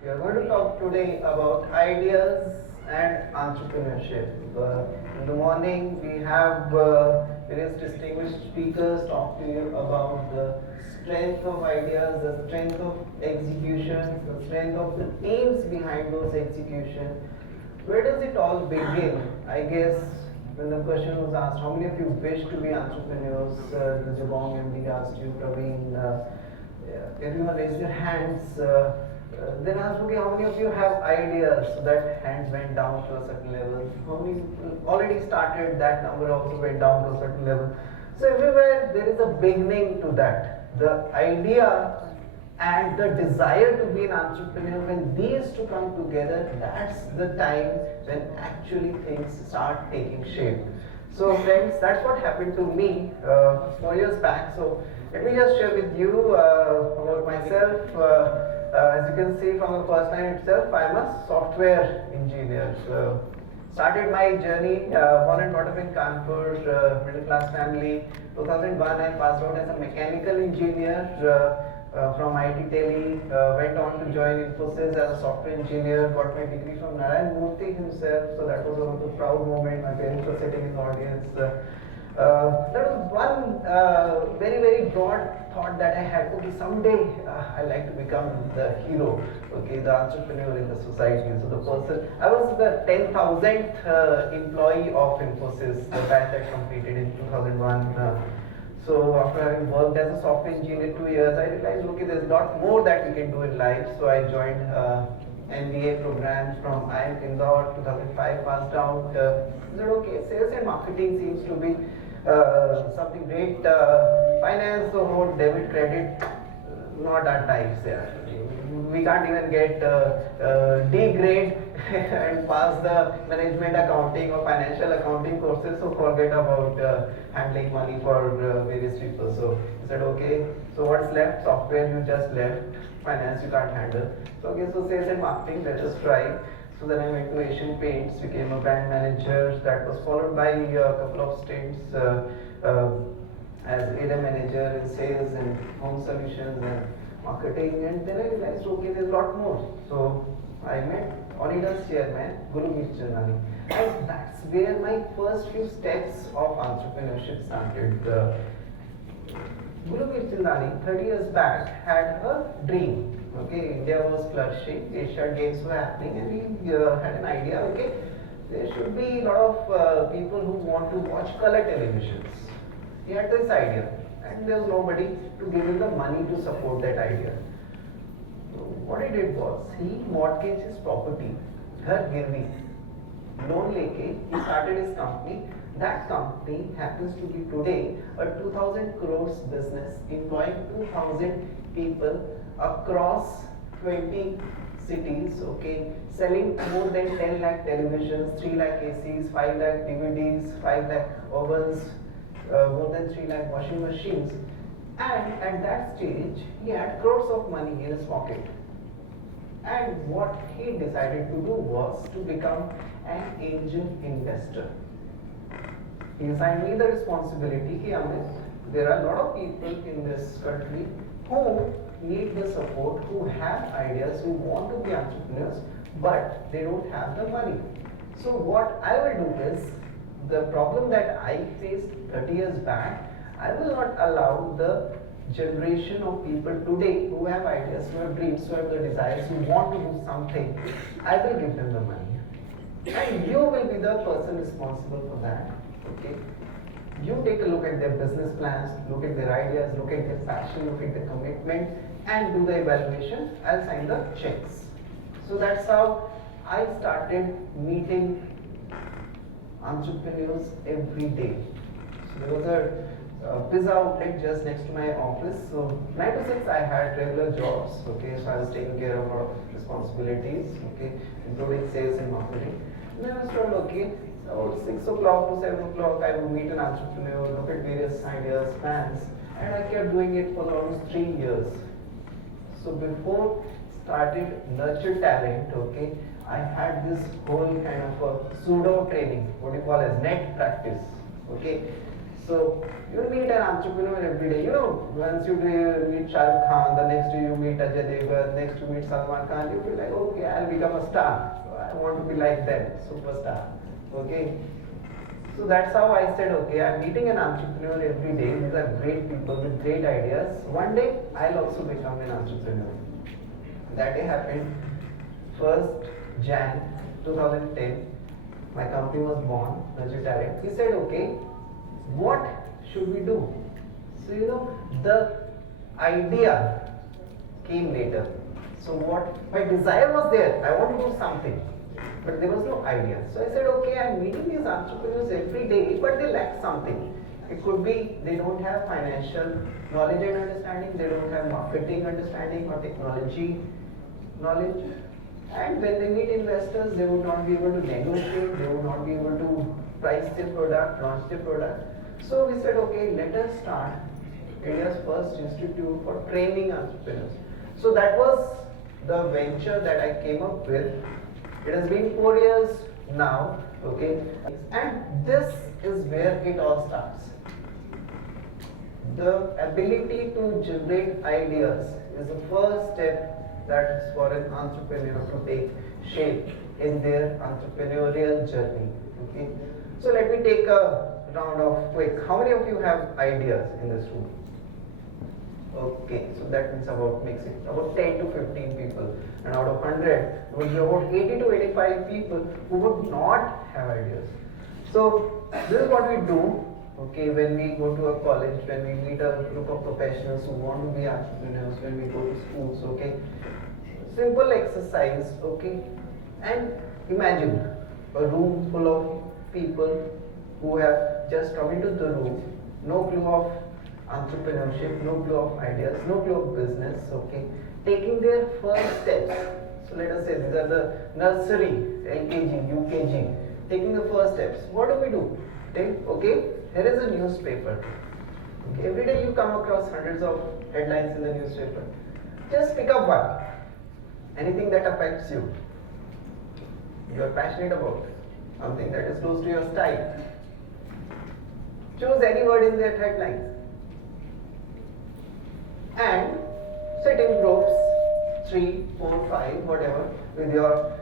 We are going to talk today about ideas and entrepreneurship. In the morning, we have various distinguished speakers talk to you about the strength of ideas, the strength of execution, the strength of the teams behind those execution. Where does it all begin? I guess when the question was asked, how many of you wish to be entrepreneurs? The Jabong MD asked you, Praveen. Everyone raised their hands. Then asked, okay, how many of you have ideas? So that hands went down to a certain level. How many people already started? That number also went down to a certain level. So everywhere there is a beginning to that. The idea and the desire to be an entrepreneur, when these two come together, that's the time when actually things start taking shape. So friends, that's what happened to me 4 years back. So let me just share with you about myself. As you can see from the first line itself, I'm a software engineer. So started my journey, born and brought up in Kanpur, middle class family. 2001 I passed out as a mechanical engineer from IIT-IIM, went on to join Infosys as a software engineer, got my degree from Narayan Murthy himself, so that was one of the proud moment. My parents were sitting in the audience. There was one very broad thought that I had, okay, someday I like to become the hero, okay, the entrepreneur in the society. So the person, I was the 10,000th employee of Infosys, the batch that completed in 2001. So after having worked as a software engineer 2 years, I realized, okay, there's a lot more that we can do in life. So I joined MBA programs from IIM Indore, 2005, passed out. I said, okay, sales and marketing seems to be something great. Finance, so whole debit, credit, not our types there. We can't even get D grade and pass the management accounting or financial accounting courses, so forget about handling money for various people. So I said, okay, so what's left? Software you just left, finance you can't handle. So okay, so sales and marketing, let us try. So then I went to Asian Paints, became a brand manager. That was followed by a couple of stints as area manager in sales and home solutions and marketing. And then I realized, okay, there's a lot more. So I met Onida's chairman, Guru Mirchandani. And that's where my first few steps of entrepreneurship started. Guru Mirchandani, 30 years back, had a dream. Okay, India was flourishing, Asian Games were happening, and he had an idea, okay, there should be a lot of people who want to watch color televisions. He had this idea, and there was nobody to give him the money to support that idea. So what he did was, he mortgaged his property, Ghar Girvi, loan leke, he started his company. That company happens to be today a 2000 crores business, employing 2000 people across 20 cities, okay, selling more than 10 lakh televisions, 3 lakh ACs, 5 lakh DVDs, 5 lakh ovens, more than 3 lakh washing machines. And at that stage, he had crores of money in his pocket. And what he decided to do was to become an angel investor. He assigned me the responsibility. Hey Amit, there are a lot of people in this country who need the support, who have ideas, who want to be entrepreneurs, but they don't have the money. So what I will do is, the problem that I faced 30 years back, I will not allow the generation of people today who have ideas, who have dreams, who have the desires, who want to do something. I will give them the money. And you will be the person responsible for that. Okay? You take a look at their business plans, look at their ideas, look at their passion, look at their commitment, and do the evaluation. I'll sign the checks. So that's how I started meeting entrepreneurs every day. So there was a pizza outlet just next to my office. So 9 to 6 I had regular jobs. Okay, so I was taking care of a lot of responsibilities. Okay, including sales and marketing. And then I was told, okay, so 6 o'clock to 7 o'clock I would meet an entrepreneur, look at various ideas, plans, and I kept doing it for almost 3 years. So before started nurture talent, okay, I had this whole kind of a pseudo training, what you call as net practice, okay. So you meet an entrepreneur every day. You know, once you meet Shah Rukh Khan, the next day you meet Ajay Devgan, next you meet Salman Khan, you feel like, okay, I'll become a star. So I want to be like them, superstar. Okay. So that's how I said, okay, I'm meeting an entrepreneur every day. These are great people with great ideas. One day I'll also become an entrepreneur. That day happened 1st Jan 2010. My company was born, Najir Talent. He said, okay, what should we do? So the idea came later. So what my desire was there, I want to do something, but there was no idea. So I said, okay, I'm meeting these entrepreneurs every day, but they lack something. It could be they don't have financial knowledge and understanding, they don't have marketing understanding or technology knowledge. And when they meet investors, they would not be able to negotiate, they would not be able to price their product, launch their product. So we said, okay, let us start India's first institute for training entrepreneurs. So that was the venture that I came up with. It has been 4 years now, okay, and this is where it all starts. The ability to generate ideas is the first step that is for an entrepreneur to take shape in their entrepreneurial journey. Okay, so let me take a round of quick. How many of you have ideas in this room? Okay, so that means about mixing about 10 to 15 people, and out of 100, there would be about 80 to 85 people who would not have ideas. So this is what we do. Okay, when we go to a college, when we meet a group of professionals who want to be entrepreneurs, when we go to schools, okay, simple exercise, okay, and imagine a room full of people who have just come into the room, no clue of entrepreneurship, no clue of ideas, no clue of business, okay, taking their first steps. So let us say these are the nursery, LKG, UKG, taking the first steps. What do? Okay, here is a newspaper. Okay, every day you come across hundreds of headlines in the newspaper. Just pick up one. Anything that affects you. You are passionate about something that is close to your style. Choose any word in that headlines. And sit in groups, 3, 4, 5, whatever, with your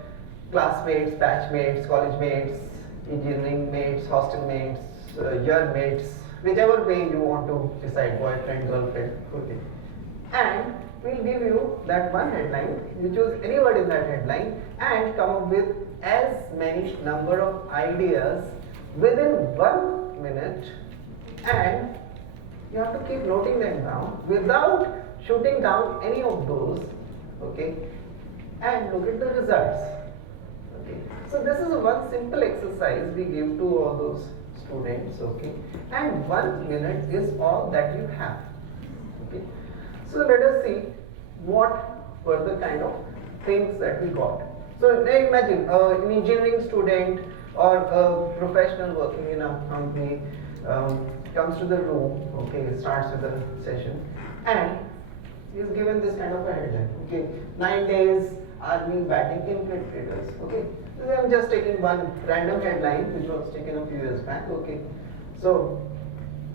classmates, batchmates, college mates, engineering mates, hostel mates, year mates, whichever way you want to decide, boyfriend, girlfriend, okay. And we'll give you that one headline, you choose any word in that headline and come up with as many number of ideas within 1 minute, and you have to keep noting them down without shooting down any of those, okay, and look at the results. Okay. So this is one simple exercise we give to all those students, okay, and 1 minute is all that you have. Okay. So let us see what were the kind of things that we got. So imagine an engineering student or a professional working in a company comes to the room, okay, starts with the session, and he is given this kind of a headline, okay, 9 days army batting infiltrators, okay. So I am just taking one random headline which was taken a few years back, okay. So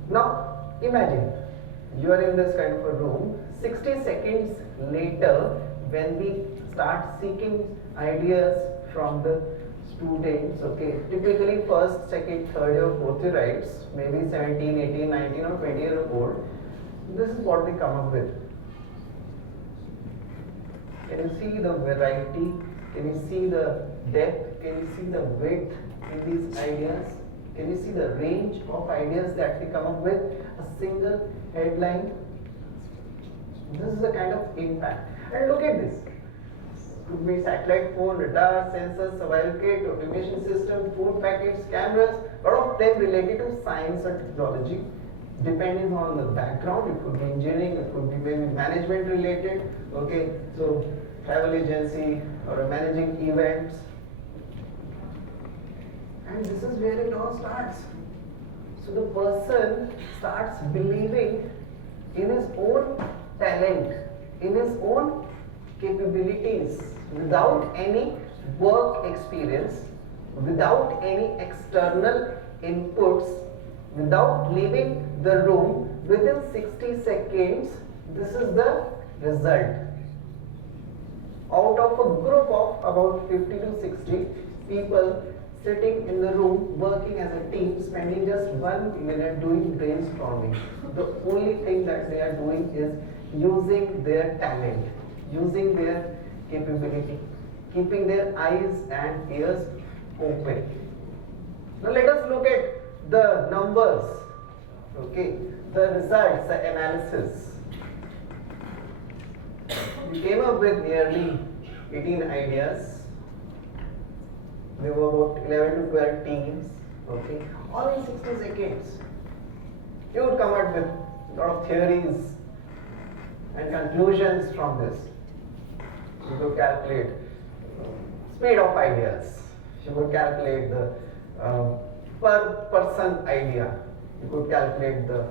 now imagine you are in this kind of a room. 60 seconds later, when we start seeking ideas from the students, okay, typically first, second, third or fourth year writes, maybe 17, 18, 19 or 20 years old, this is what they come up with. Can you see the variety? Can you see the depth? Can you see the width in these ideas? Can you see the range of ideas that we come up with? A single headline. This is the kind of impact. And look at this. Could be satellite phone, radar, sensors, survival kit, automation system, food packets, cameras, a lot of them related to science or technology. Depending on the background, it could be engineering, it could be maybe management related, okay, so travel agency or managing events. And this is where it all starts. So the person starts believing in his own talent, in his own capabilities, without any work experience, without any external inputs. without leaving the room within 60 seconds. This is the result. Out of a group of about 50 to 60 people sitting in the room working as a team, spending just 1 minute doing brainstorming. The only thing that they are doing is using their talent, using their capability, keeping their eyes and ears open. Now let us look at the numbers, okay, the results, the analysis. We came up with nearly 18 ideas. There were about 11 to 12 teams, okay, all in 60 seconds. You would come up with a lot of theories and conclusions from this. You could calculate speed of ideas. You could calculate the per person idea. You could calculate the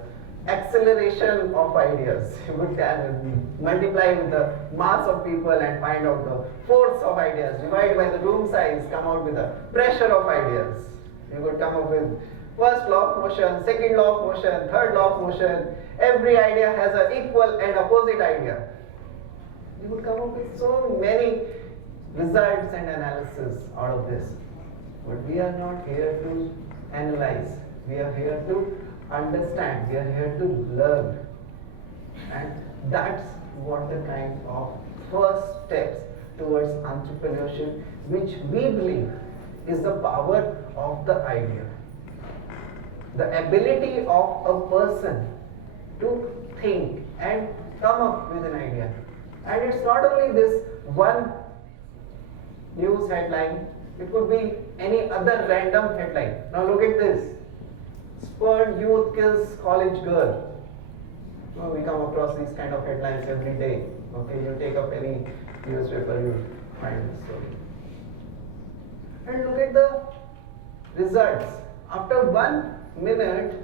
acceleration of ideas. You could multiply with the mass of people and find out the force of ideas. Divide by the room size, come out with the pressure of ideas. You could come up with first law of motion, second law of motion, third law of motion. Every idea has an equal and opposite idea. You could come up with so many results and analysis out of this. But we are not here to analyze. We are here to understand. We are here to learn. And that's what the kind of first steps towards entrepreneurship, which we believe is the power of the idea. The ability of a person to think and come up with an idea. And it's not only this one news headline, it could be any other random headline. Now look at this. Spurred youth kills college girl. Well, we come across these kind of headlines every day. Okay, you take up any newspaper, you find this story. And look at the results. After 1 minute,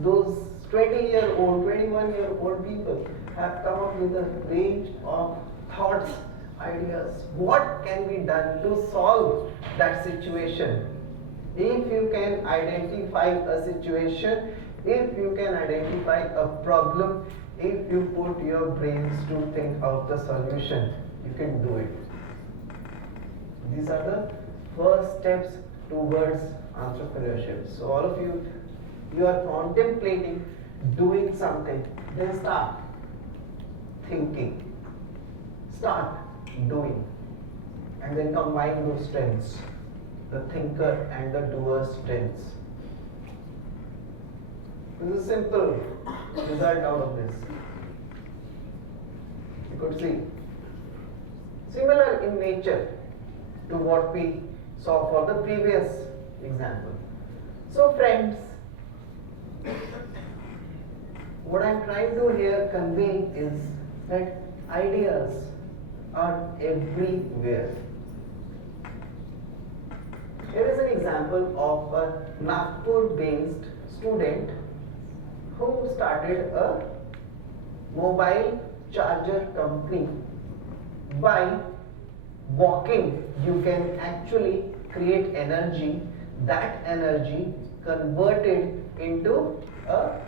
those 20-year-old, 21-year-old people have come up with a range of thoughts, ideas. What can be done to solve that situation? If you can identify a situation, if you can identify a problem, if you put your brains to think out the solution, you can do it. These are the first steps towards entrepreneurship. So all of you, you are contemplating doing something, then start thinking, start doing, and then combine those strengths, the thinker and the doer strengths. This is a simple result out of this. You could see similar in nature to what we saw for the previous example. So friends, what I'm trying to here convey is that ideas are everywhere. Here is an example of a Nagpur-based student who started a mobile charger company. By walking, you can actually create energy. That energy converted into a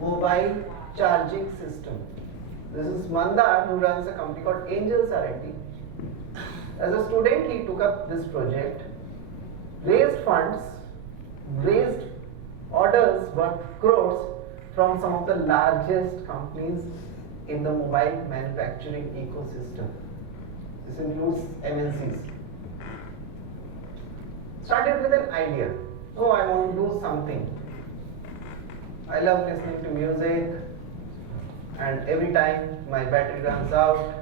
mobile charging system. This is Mandar, who runs a company called Angels R&D. As a student, he took up this project, raised funds, raised orders worth crores from some of the largest companies in the mobile manufacturing ecosystem. This includes MNCs. Started with an idea. Oh, I want to do something. I love listening to music, and every time my battery runs out,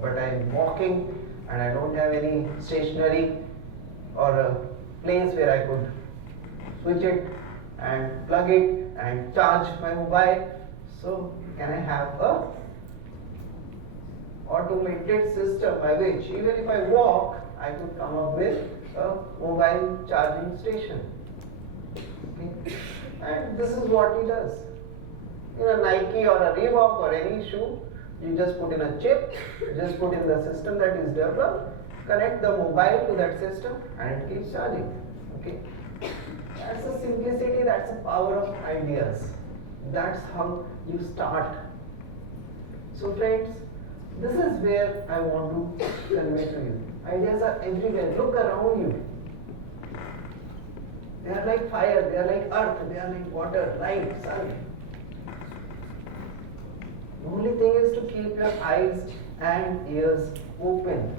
but I'm walking and I don't have any stationery or a place where I could switch it and plug it and charge my mobile. So can I have a automated system by which even if I walk, I could come up with a mobile charging station. Okay. And this is what he does. In a Nike or a Reebok or any shoe, you just put in a chip, just put in the system that is developed, connect the mobile to that system, and it keeps charging. Okay. That's the simplicity that's the power of ideas. That's how you start. So friends, this is where I want to convey to you. Ideas are everywhere. Look around you. They are like fire, they are like earth, they are like water, light, sun. The only thing is to keep your eyes and ears open.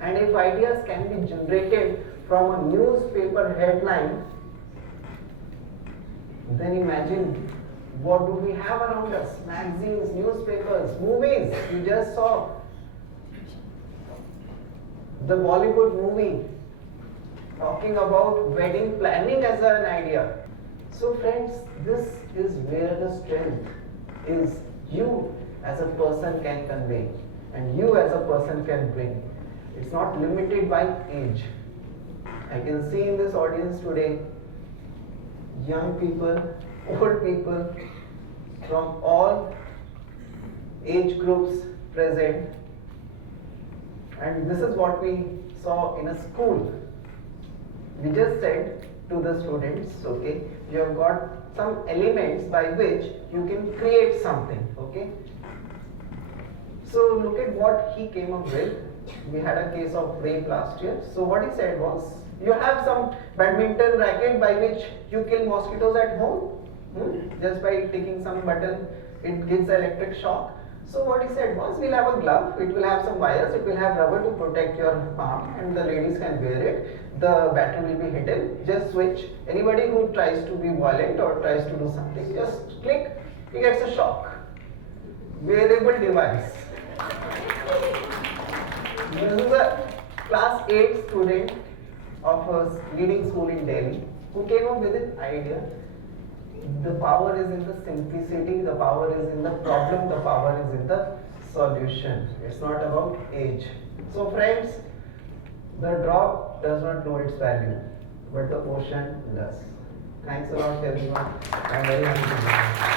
And if ideas can be generated from a newspaper headline, then imagine what do we have around us? Magazines, newspapers, movies. You just saw the Bollywood movie talking about wedding planning as an idea. So friends, this is where the strength is. You as a person can convey and you as a person can bring. It's not limited by age. I can see in this audience today young people, old people from all age groups present, and this is what we saw in a school. We just said to the students, okay, you have got some elements by which you can create something, okay. So look at what he came up with. We had a case of rape last year. So what he said was, you have some badminton racket by which you kill mosquitoes at home, just by taking some button, it gives electric shock. So what he said was, we'll have a glove, it will have some wires, it will have rubber to protect your palm, and the ladies can wear it. The battery will be hidden, just switch. Anybody who tries to be violent or tries to do something, just click, he gets a shock. Wearable device. This is a class 8 student of a leading school in Delhi who came up with an idea. The power is in the simplicity, the power is in the problem, the power is in the solution. It's not about age. So friends, the drop does not know its value, but the ocean does. Thanks a lot everyone. I'm very happy to be here.